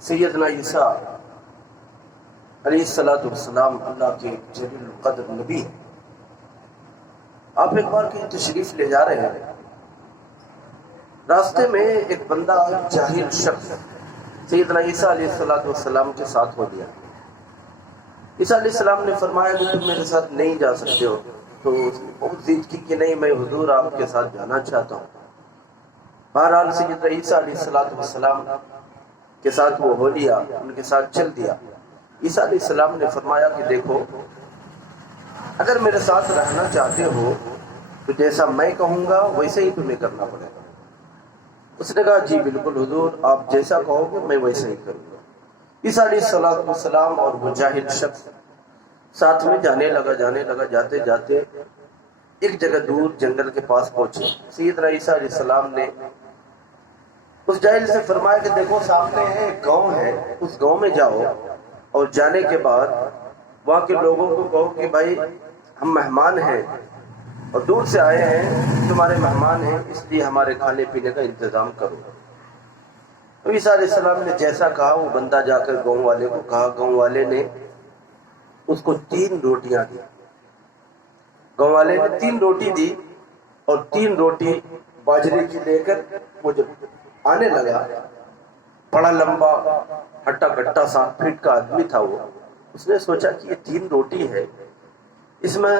سیدنا عیسیٰ علیہ السلام اللہ کے جلیل القدر نبی ہیں۔ آپ ایک بار کہیں تشریف لے جا رہے ہیں، راستے میں ایک بندہ جاہل شخص سیدنا عیسیٰ علیہ السلام کے ساتھ ہو گیا۔ عیسیٰ علیہ السلام نے فرمایا کہ تم میرے ساتھ نہیں جا سکتے ہو، تو اس نے بہت ضد کی کہ نہیں، میں حضور آپ کے ساتھ جانا چاہتا ہوں۔ بہرحال سیدنا عیسیٰ علیہ السلام کے ساتھ وہ ہو لیا، ان کے ساتھ چل دیا۔ عیسیٰ علیہ السلام نے فرمایا کہ دیکھو، اگر میرے ساتھ رہنا چاہتے ہو تو جیسا میں کہوں گا ویسے ہی تمہیں کرنا پڑے گا۔ اس نے کہا جی بالکل حضور، آپ جیسا کہو گے میں ویسا ہی کروں گا۔ عیسیٰ علیہ السلام اور وہ جاہل شخص ساتھ میں جانے لگا، جاتے جاتے ایک جگہ دور جنگل کے پاس پہنچے۔ سیدنا عیسیٰ علیہ السلام نے اس جاہل سے فرمایا کہ دیکھو سامنے ہے ایک گاؤں ہے، اس گاؤں میں جاؤ اور جانے کے بعد وہاں کے لوگوں کو کہو کہ بھائی ہم مہمان ہیں اور دور سے آئے ہیں، تمہارے مہمان ہیں، اس لیے ہمارے کھانے پینے کا انتظام کرو۔ تو عیسیٰ علیہ السلام نے جیسا کہا وہ بندہ جا کر گاؤں والے کو کہا، گاؤں والے نے اس کو 3 روٹیاں دی۔ گاؤں والے نے 3 روٹی دی اور 3 روٹی باجرے کی لے کر وہ جب آنے لگا، بڑا لمبا ہٹا کٹا 7 فٹ کا آدمی تھا وہ، اس نے سوچا کہ یہ 3 روٹی ہے، اس میں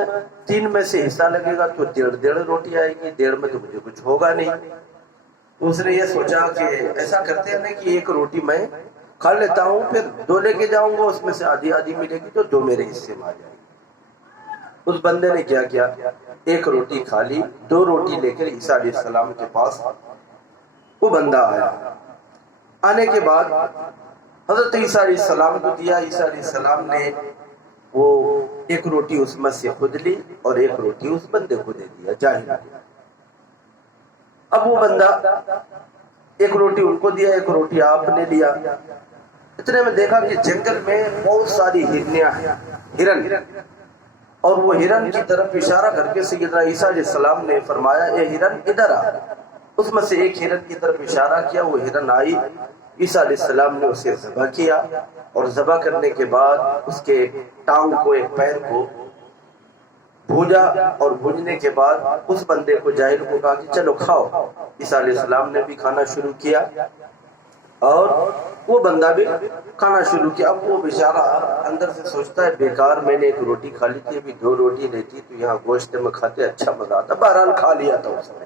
3 میں سے حصہ لگے گا تو 1.5 روٹی آئے گی، 1.5 میں تو مجھے کچھ ہوگا نہیں۔ اس نے یہ سوچا کہ ایسا کرتے ہیں کہ 1 روٹی میں کھا لیتا ہوں، پھر 2 لے کے جاؤں گا، اس میں سے آدھی ملے گی تو 2 میرے حصے میں آ جائے گی۔ اس بندے نے کیا کیا، 1 روٹی کھا لی، 2 روٹی لے کر عیسیٰ علیہ السلام کے پاس وہ بندہ آیا۔ آنے کے بعد حضرت عیسیٰ علیہ السلام کو دیا۔ عیسیٰ علیہ السلام نے وہ 1 روٹی اس میں سے خود لی اور 1 روٹی اس بندے کو دے دیا، جاہل۔ اب وہ بندہ 1 روٹی ان کو دیا، 1 روٹی آپ نے لیا۔ اتنے میں دیکھا کہ جنگل میں بہت ساری ہرنیاں ہیں، ہرن، اور وہ ہرن کی طرف اشارہ کر کے سیدنا عیسیٰ علیہ السلام نے فرمایا اے ہرن ادھر آ۔ اس میں سے ایک ہرن کی طرف اشارہ کیا، وہ ہرن آئی، عیسیٰ علیہ السلام نے اسے ذبح کیا، اور ذبح کرنے کے بعد اس کے ایک ٹانگ کو، ایک پیر کو بھوجا، اور بھوجنے کے بعد اس بندے کو، جاہل کو کہا کہ چلو کھاؤ۔ عیسیٰ علیہ السلام نے بھی کھانا شروع کیا اور وہ بندہ بھی کھانا شروع کیا۔ اب وہ بیچارہ اندر سے سوچتا ہے بیکار میں نے 1 روٹی کھا لی تھی، ابھی 2 روٹی لیتی تو یہاں گوشت میں کھاتے اچھا مزہ آتا۔ بہرحال کھا لیا تھا اس نے۔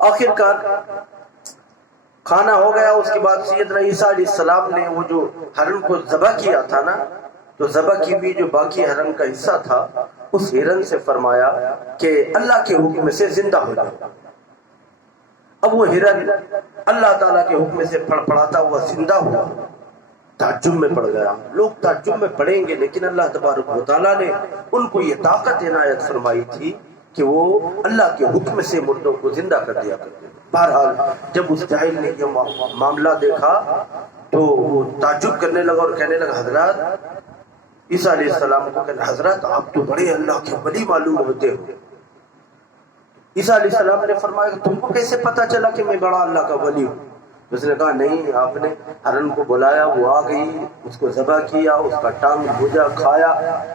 آخر کار کھانا ہو گیا۔ اس کے بعد سیدنا عیسیٰ علیہ السلام نے وہ جو ہرن کو ذبح کیا تھا نا، تو ذبح کی بھی جو باقی ہرن کا حصہ تھا، اس ہرن سے فرمایا کہ اللہ کے حکم سے زندہ ہو جاؤ۔ اب وہ ہرن اللہ تعالیٰ کے حکم سے پڑپڑاتا ہوا زندہ ہوا۔ تعجب میں پڑ گیا، لوگ تعجب میں پڑیں گے، لیکن اللہ تبارک و تعالیٰ نے ان کو یہ طاقت عنایت فرمائی تھی کہ وہ اللہ کے حکم سے مردوں کو زندہ کر دیا کرتے۔ بہرحال جب اس جاہل نے یہ معاملہ دیکھا تو وہ تعجب کرنے لگا اور کہنے لگا حضرات، عیسیٰ علیہ السلام کو کہنا حضرات آپ تو بڑے اللہ کے ولی معلوم ہوتے ہو۔ عیسیٰ علیہ السلام نے فرمایا کہ تم کو کیسے پتا چلا کہ میں بڑا اللہ کا ولی ہوں؟ اس نے کہا نہیں، آپ نے ہرن کو بلایا، وہ آ گئی، اس کو ذبح کیا، اس کا ٹانگ بھوجا، کھایا،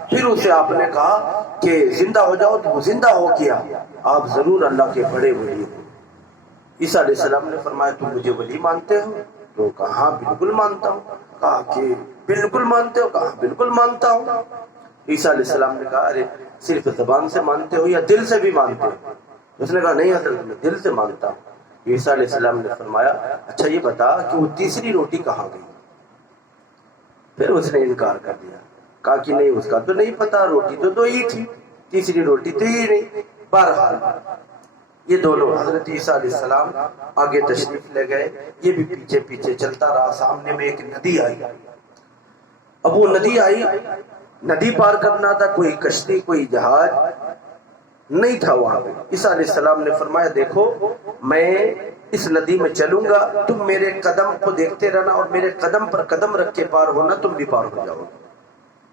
پھر اسے آپ نے کہا کہ زندہ ہو جاؤ تو وہ زندہ ہو گیا۔ آپ ضرور اللہ کے بڑے ولی ہو۔ عیسیٰ علیہ السلام نے فرمایا تم مجھے ولی مانتے ہو؟ تو کہا ہاں بالکل مانتا ہوں۔ کہا کہ بالکل مانتے ہو؟ کہا بالکل مانتا ہوں۔ عیسیٰ علیہ السلام نے کہا ارے صرف زبان سے مانتے ہو یا دل سے بھی مانتے ہو؟ اس نے کہا نہیں حضرت میں دل سے مانتا ہوں۔ عیسیٰ علیہ السلام نے فرمایا اچھا یہ بتا کہ وہ 3ری روٹی کہاں گئی؟ پھر اس نے انکار کر دیا، کہا کہ نہیں اس کا تو نہیں پتا، روٹی تو 2 ہی تھی، 3ری روٹی تھی ہی نہیں۔ بہرحال یہ دونوں حضرت عیسیٰ علیہ السلام آگے تشریف لے گئے، یہ بھی پیچھے پیچھے چلتا رہا۔ سامنے میں ایک ندی آئی۔ اب وہ ندی آئی، ندی پار کرنا تھا، کوئی کشتی کوئی جہاز نہیں تھا وہاں پہ۔ عیسیٰ علیہ السلام نے فرمایا دیکھو میں اس ندی میں چلوں گا، تم میرے قدم کو دیکھتے رہنا اور میرے قدم پر قدم رکھ کے پار ہونا، تم بھی پار ہو جاؤ۔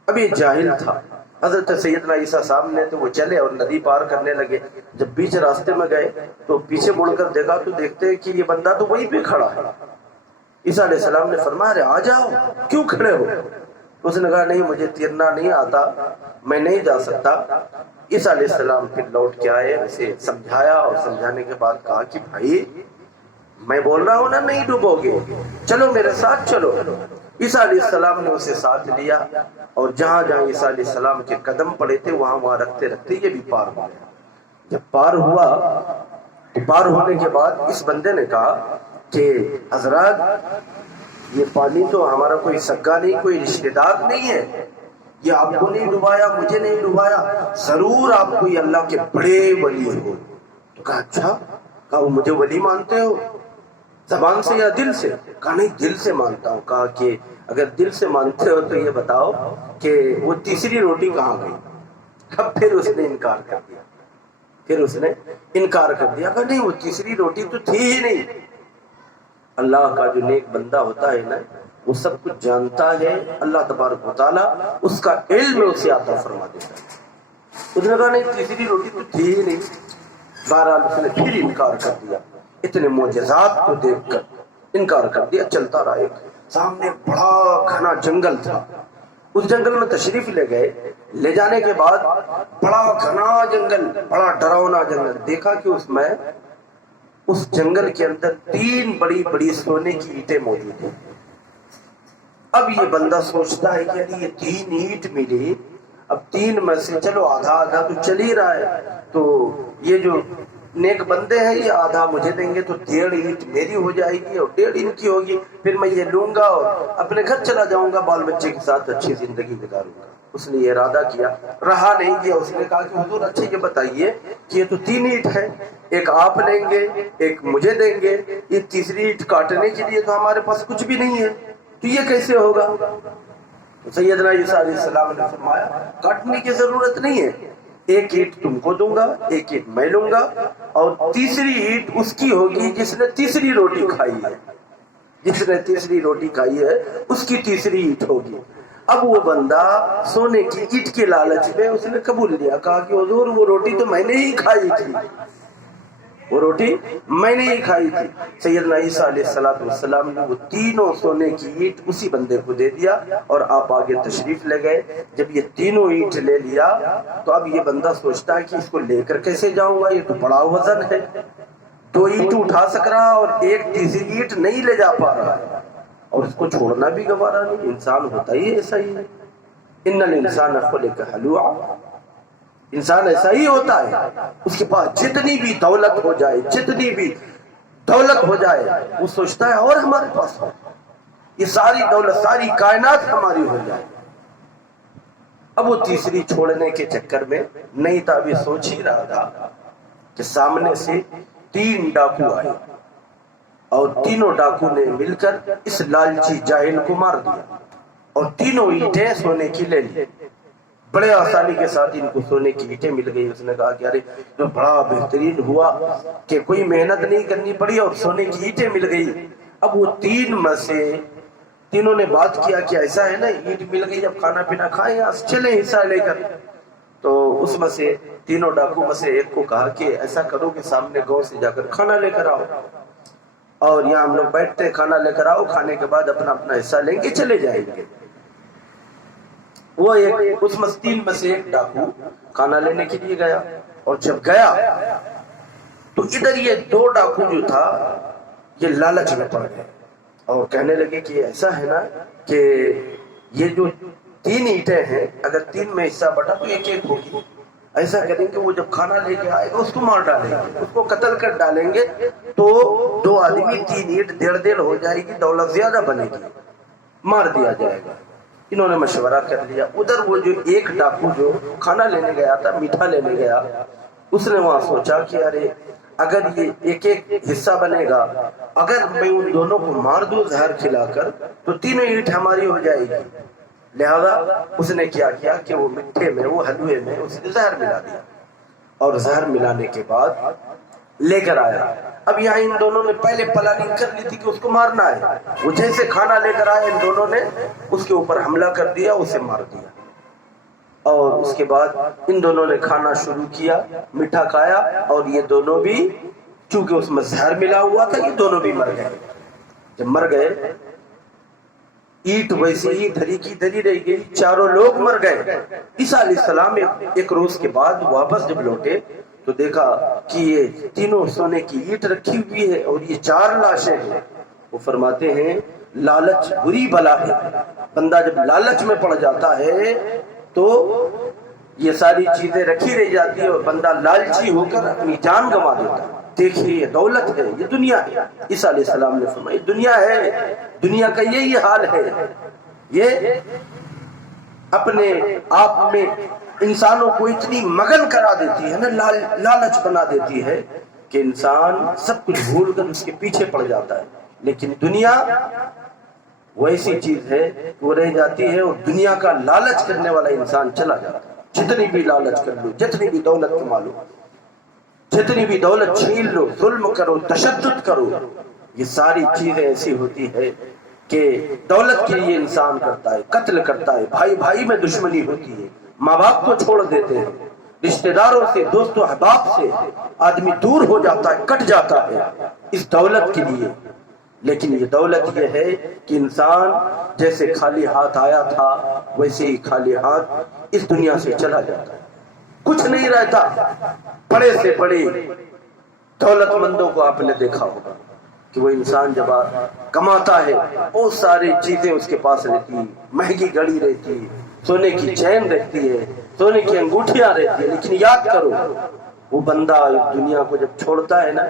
اب یہ جاہل تھا، حضرت سیدنا عیسیٰ سامنے تو وہ چلے اور ندی پار کرنے لگے۔ جب بیچ راستے میں گئے تو پیچھے مڑ کر دیکھا تو دیکھتے ہیں کہ یہ بندہ تو وہیں پہ کھڑا ہے۔ عیسیٰ علیہ السلام نے فرمایا ارے آ جاؤ، کیوں کھڑے ہو؟ اس نے کہا نہیں مجھے تیرنا نہیں آتا، میں نہیں جا سکتا۔ عیسیٰ علیہ السلام پھر لوٹ کے آئے، اسے سمجھایا اور سمجھانے کے بعد کہا کہ بھائی میں بول رہا ہوں نا نہیں ڈوبو گے، چلو میرے ساتھ چلو۔ عیسیٰ علیہ السلام نے اسے ساتھ لیا اور جہاں جہاں عیسیٰ علیہ السلام کے قدم پڑے تھے وہاں وہاں رکھتے رکھتے یہ بھی پار ہو گیا۔ جب پار ہوا تو پار ہونے کے بعد اس بندے نے کہا کہ حضرات یہ پانی تو ہمارا کوئی سگا نہیں، کوئی رشتہ دار نہیں ہے، یہ آپ کو نہیں ڈبایا، مجھے نہیں ڈبایا، ضرور آپ کوئی اللہ کے بڑے ولی ہو۔ تو کہا اچھا، کہا وہ مجھے ولی مانتے ہو زبان سے یا دل سے؟ کہا نہیں دل سے مانتا ہوں۔ کہا کہ اگر دل سے مانتے ہو تو یہ بتاؤ کہ وہ تیسری روٹی کہاں گئی؟ اب پھر اس نے انکار کر دیا، کہ نہیں وہ تیسری روٹی تو تھی ہی نہیں۔ اللہ کا جو نیک بندہ ہوتا ہے نا وہ سب کچھ جانتا ہے، اللہ تبارک و تعالیٰ اس کا علم اسے عطا فرما دیتا ہے۔ اس نے کہا نہیں تیسری روٹی تو تھی ہی نہیں۔ بہرحال اس نے پھر انکار کر دیا، اتنے معجزات کو دیکھ کر انکار کر دیا، چلتا رہا۔ ایک سامنے بڑا گھنا جنگل تھا، اس جنگل میں تشریف لے گئے، لے جانے کے بعد بڑا گھنا جنگل، بڑا ڈراؤنا جنگل، دیکھا کہ اس جنگل کے اندر 3 بڑی بڑی سونے کی اینٹیں موجود ہیں۔ اب یہ بندہ سوچتا ہے کہ یہ 3 اینٹ ملی، اب 3 میں سے چلو آدھا آدھا تو چل ہی رہا ہے، تو یہ جو نیک بندے ہیں یہ آدھا مجھے دیں گے تو 1.5 اینٹ میری ہو جائے گی اور 1.5 ان کی ہوگی، پھر میں یہ لوں گا اور اپنے گھر چلا جاؤں گا، بال بچے کے ساتھ اچھی زندگی گزاروں گا۔ اس نے یہ ارادہ کیا، رہا نہیں گیا، اس نے کہا کہ حضور اچھا یہ بتائیے کہ یہ تو 3 اینٹ ہے، ایک آپ لیں گے ایک مجھے دیں گے، یہ تیسری اینٹ کاٹنے کے لیے تو ہمارے پاس کچھ بھی نہیں ہے، تو یہ کیسے ہوگا؟ سیدنا عیسیٰ علیہ السلام نے فرمایا کاٹنے کی ضرورت نہیں ہے، ایک اینٹ تم کو دوں گا، ایک اینٹ میں لوں گا، اور تیسری اینٹ اس کی ہوگی جس نے تیسری روٹی کھائی ہے، جس نے تیسری روٹی کھائی ہے اس کی تیسری اینٹ ہوگی۔ اب وہ بندہ سونے کی اینٹ کے لالچ میں اس نے قبول لیا، کہا کہ حضور وہ روٹی تو میں نے ہی کھائی تھی، وہ روٹی میں نے ہی کھائی تھی۔ سیدنا عیسیٰ علیہ السلام نے وہ 3 سونے کی اینٹ اسی بندے کو دے دیا اور آپ آگے تشریف لے گئے۔ جب یہ 3 اینٹ لے لیا تو اب یہ بندہ سوچتا ہے کہ اس کو لے کر کیسے جاؤں گا، یہ تو بڑا وزن ہے، 2 اینٹ اٹھا سک رہا اور ایک تیسری اینٹ نہیں لے جا پا رہا ہے، اور اس کو چھوڑنا بھی گوارا نہیں۔ انسان ہوتا ہی ایسا ہی ہے، ان الانسان خلق ہلوعا، انسان ایسا ہی ہوتا ہے، اس کے پاس جتنی بھی دولت ہو جائے، جتنی بھی دولت ہو جائے وہ سوچتا ہے اور ہمارے پاس ہو، یہ ساری دولت ساری کائنات ہماری ہو جائے۔ اب وہ تیسری چھوڑنے کے چکر میں نہیں تھا، ابھی سوچ ہی رہا تھا کہ سامنے سے 3 ڈاکو آئے اور تینوں ڈاکو نے مل کر اس لالچی جاہل کو مار دیا اور 3 اینٹیں سونے کی لے لی۔ بڑے آسانی کے ساتھ ان کو سونے کی اینٹیں مل گئی۔ اس نے کہا کہ ارے تو بڑا بہترین ہوا کہ کوئی محنت نہیں کرنی پڑی اور سونے کی اینٹیں مل گئی۔ اب وہ 3 میں سے تینوں نے بات کیا کہ ایسا ہے نا اینٹ مل گئی، اب کھانا پینا کھائیں، چلیں حصہ لے کر۔ تو اس میں سے تینوں ڈاکو میں سے ایک کو کہا کہ ایسا کرو کہ سامنے گاؤں سے جا کر کھانا لے کر آؤ، اور یہاں ہم لوگ بیٹھتے کھانا لے کر آؤ، کھانے کے بعد اپنا اپنا حصہ لیں گے چلے جائیں گے۔ وہ ایک اس مستین میں سے ایک ڈاکو کھانا لینے کے لیے گیا، اور جب گیا تو ادھر یہ 2 ڈاکو جو تھا یہ لالچ میں پڑ گئے اور کہنے لگے کہ ایسا ہے نا کہ یہ جو 3 اینٹیں ہیں اگر 3 میں حصہ بٹا تو 1 ہوگی، ایسا کریں گے وہ جب کھانا لے کے آئے گا اس کو مار ڈالیں گے، اس کو قتل کر ڈالیں گے، تو 2 آدمی 3 اینٹ 1.5 ہو جائے گی، دولت زیادہ بنے گی، مار دیا جائے گا۔ انہوں نے مشورہ کر لیا۔ ادھر وہ جو ایک ڈاکو جو کھانا لینے گیا تھا، میٹھا لینے گیا، اس نے وہاں سوچا کہ ارے اگر یہ 1 حصہ بنے گا، اگر میں ان دونوں کو مار دوں زہر کھلا کر تو 3 اینٹ ہماری ہو جائے گی۔ لہذا اس نے کیا کیا کہ وہ مٹھے میں، وہ حلوے میں اس نے زہر ملا دیا، اور زہر ملانے کے بعد لے کر آیا۔ اب یہاں ان دونوں نے پہلے پلاننگ کر لی تھی کہ اس کو مارنا ہے، وہ جیسے کھانا لے کر آئے ان دونوں نے اس کے اوپر حملہ کر دیا، اسے مار دیا، اور اس کے بعد ان دونوں نے کھانا شروع کیا، میٹھا کھایا، اور یہ دونوں بھی چونکہ اس میں زہر ملا ہوا تھا یہ دونوں بھی مر گئے۔ جب مر گئے اینٹ ویسے ہی دھری کی دھری رہ گئی، چاروں لوگ مر گئے۔ عیسیٰ علیہ السلام ایک روز کے بعد واپس جب لوٹے تو دیکھا کہ یہ تینوں سونے کی اینٹ رکھی ہوئی ہے اور یہ 4 لاشیں ہیں۔ وہ فرماتے ہیں لالچ بری بلا ہے، بندہ جب لالچ میں پڑ جاتا ہے تو یہ ساری چیزیں رکھی رہ جاتی ہے اور بندہ لالچی ہو کر اپنی جان گنوا دیتا ہے۔ دیکھیے یہ دولت ہے، یہ دنیا ہے۔ عیسیٰ علیہ السلام نے فرمایا دنیا ہے، دنیا کا یہی حال ہے، یہ اپنے آپ میں انسانوں کو اتنی مگن کرا دیتی ہے نا، لالچ بنا دیتی ہے کہ انسان سب کچھ بھول کر اس کے پیچھے پڑ جاتا ہے۔ لیکن دنیا وہ ایسی چیز ہے وہ رہ جاتی ہے اور دنیا کا لالچ کرنے والا انسان چلا جاتا ہے۔ جتنی بھی لالچ کر لو، جتنی بھی دولت کما لو، جتنی بھی دولت چھین لو، ظلم کرو، تشدد کرو، یہ ساری چیزیں ایسی ہوتی ہے کہ دولت کے لیے انسان کرتا ہے، قتل کرتا ہے، بھائی بھائی میں دشمنی ہوتی ہے، ماں باپ کو چھوڑ دیتے ہیں، رشتہ داروں سے، دوست و احباب سے آدمی دور ہو جاتا ہے، کٹ جاتا ہے اس دولت کے لیے۔ لیکن یہ دولت یہ ہے کہ انسان جیسے خالی ہاتھ آیا تھا ویسے ہی خالی ہاتھ اس دنیا سے چلا جاتا ہے، کچھ نہیں رہتا۔ بڑے سے بڑے دولت مندوں کو آپ نے دیکھا ہوگا کہ وہ انسان جب کماتا ہے بہت ساری چیزیں اس کے پاس رہتی ہیں، مہنگی گھڑی رہتی ہے، سونے کی چین رہتی ہے، سونے کی انگوٹھیاں رہتی ہیں، لیکن یاد کرو وہ بندہ اس دنیا کو جب چھوڑتا ہے نا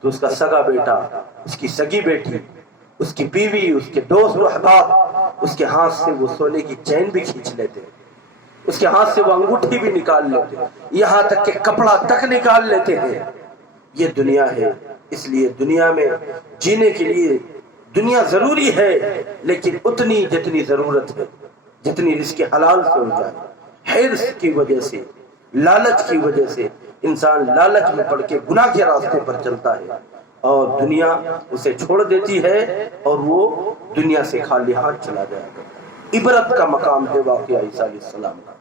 تو اس کا سگا بیٹا، اس کی سگی بیٹی، اس کی بیوی، اس کے دوست و احباب اس کے ہاتھ سے وہ سونے کی چین بھی کھینچ لیتے ہیں، اس کے ہاتھ سے وہ انگوٹھی بھی نکال لیتے ہیں، یہاں تک کہ کپڑا تک نکال لیتے ہیں۔ یہ دنیا ہے، اس لیے دنیا میں جینے کے لیے دنیا ضروری ہے، لیکن اتنی جتنی ضرورت ہے، جتنی رزق حلال سے ہو جائے۔ حرص کی وجہ سے، لالچ کی وجہ سے انسان لالچ میں پڑ کے گناہ کے راستے پر چلتا ہے اور دنیا اسے چھوڑ دیتی ہے اور وہ دنیا سے خالی ہاتھ چلا جائے گا۔ عبرت کا مقام ہے واقعہ عیسیٰ علیہ السلام کا۔